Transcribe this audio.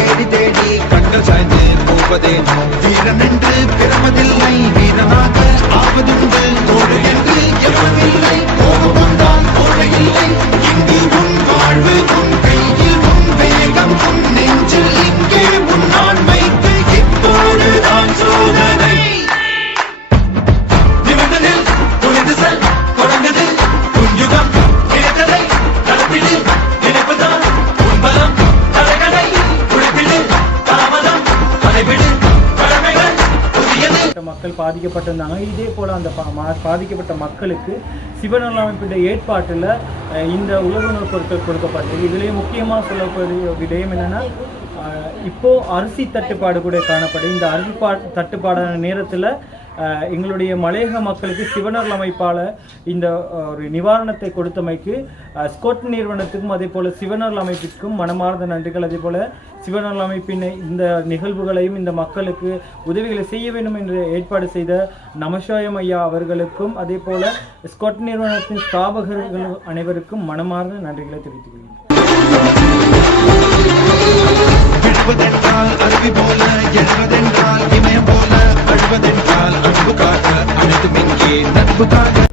தேடி தேடி கண்கள் சாய்ந்து போவதேனோ வீரன் என்று பிறப்பதில்லை வீரனாக ஆவதுண்டு தோடு என்று எப்பதில்லை கோபம் கோழை இல்லை இங்கு உன் வாழ்வு உன் கையில் உன் வேகம் உன் நெஞ்சில் இங்கே உன் ஆண்மைக்கு இப்போதுதான் சோதனை நிமிடத்தில் துணிந்து செல் தொடங்குது குஞ்சுகம் நினைத்ததை நடத்திடு நினைப்பதுதான் உன் பலம் தலைகளை குளிப்பிடு தாமதம் அதைவிடு கடமைகள் புதியது. மக்கள் பாதிக்கப்பட்டிருந்தாங்க. இதே போல் அந்த பாதிக்கப்பட்ட மக்களுக்கு சிவநல அமைப்பின் ஏற்பாட்டில் இந்த உணவுப் பொருட்கள் கொடுக்கப்பட்டது. இதிலேயே முக்கியமாக சொல்லக்கூடிய விடயம் என்னென்னா, இப்போது அரிசி தட்டுப்பாடு கூட காணப்படும். இந்த அரிசி தட்டுப்பாடான நேரத்தில் எங்களுடைய மலையக மக்களுக்கு சிவநல அமைப்பால் இந்த ஒரு நிவாரணத்தை கொடுத்தமைக்கு ஸ்கொட் நிறுவனத்துக்கும் அதே போல் சிவநல அமைப்பிற்கும் மனமார்ந்த நன்றிகள். அதே போல் சிவநல அமைப்பின் இந்த நிகழ்வுகளையும் இந்த மக்களுக்கு உதவிகளை செய்ய வேண்டும் என்று ஏற்பாடு செய்த நமசிவாயம் ஐயா அவர்களுக்கும் அதே போல் ஸ்கொட் நிறுவனத்தின் ஸ்தாபகர்கள் அனைவருக்கும் மனமார்ந்த நன்றிகளை தெரிவித்துக் கொள்கிறேன். விழுவதென்றால் அருவி போல எழுவதென்றால் இமயம் போல அழுவதென்றால் அன்புக்காக அனைத்தும் இங்கே நட்புக்காக